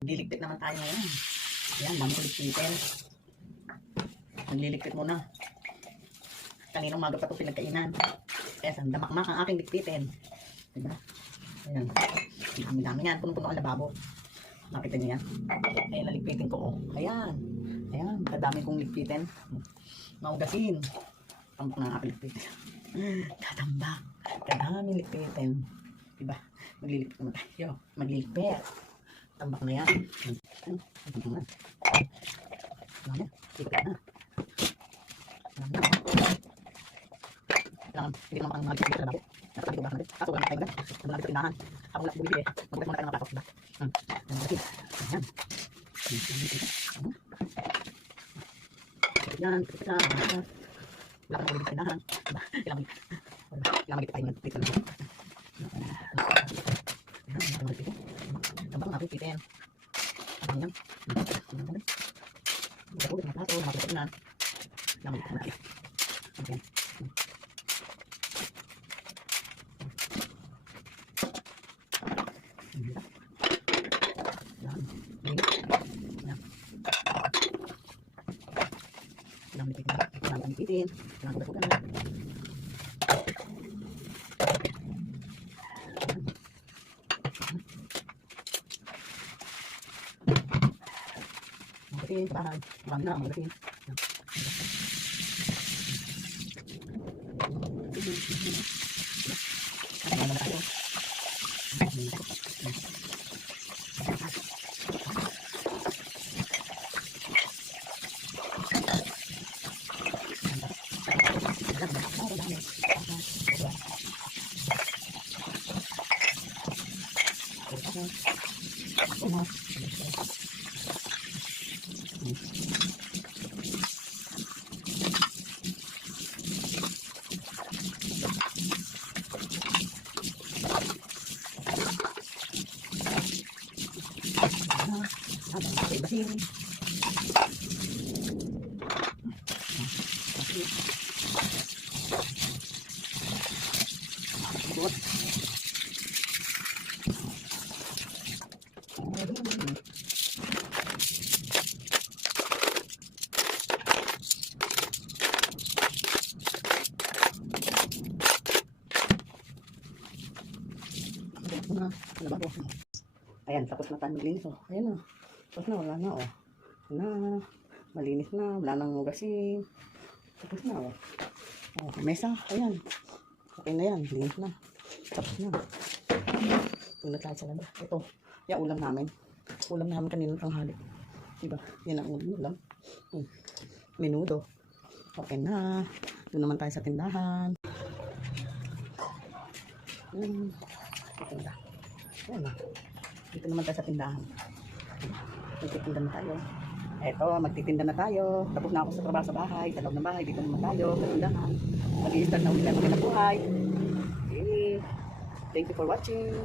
Liligpit naman tayo ngayon. Ayan, dami ko ligpitin. Magliligpit muna. Kaninang umaga pa ito pinagkainan. Kaya sandamakmak ang aking ligpitin. Diba? Ayan. Ang dami yan. Punong-puno ang lababo. Nakita niyo yan? Ayan, naligpitin ko. Oh. Ayan. Ayan. Kadami kong ligpitin. Maugasin. Tambak na ang aking ligpitin. Tatambak. Kadami ligpitin. Diba? Magliligpit naman tayo. Magliligpit. Tambak na yan. Tambak na. Alam na. Sikot na. Alam na. Kailangan, hindi naman ang mag-ligpit sa lababo. Nakatabi ko ba natin? Kaso, wala na tayo maganda. Nandun natin sa tinahan. Ako lang bumibili. Magbukas muna tayo ng kapasok. Ayan. Ayan. Ayan. Ayan. Wala ka na ulit sa tinahan. Kailangan magigit tayo ng pizza lang. Ayan. Tambak na natin pitin. Ayan. Ayan. Ulit na paso. Makapit na. Kailangan magigit natin. Okay. Itin, jangan lupa bukan. Itin, tahan, bangga, itin. Ayan, tapos na tayo maglinis. Oh. Ayan na. Tapos na, wala na. Oh. Na, malinis na. Wala nang hugasin. Tapos na. Oh. Oh, mesa. Ayan. Okay na yan. Linis na. Tapos na. Ito na tayo sa laba. Ito. Yung ulam namin. Ulam namin kanina tanghali. Diba? Yan ang ulam. Menudo. Okay na. Doon naman tayo sa tindahan. Ito na. Ayan na. Dito naman tayo sa tindahan. Magtitinda na tayo. Eto, magtitinda na tayo. Tapos na ako sa trabaho sa bahay. Sa loob ng bahay. Dito naman tayo sa tindahan. Mag-i-start na ulit ang buhay. Okay. Thank you for watching.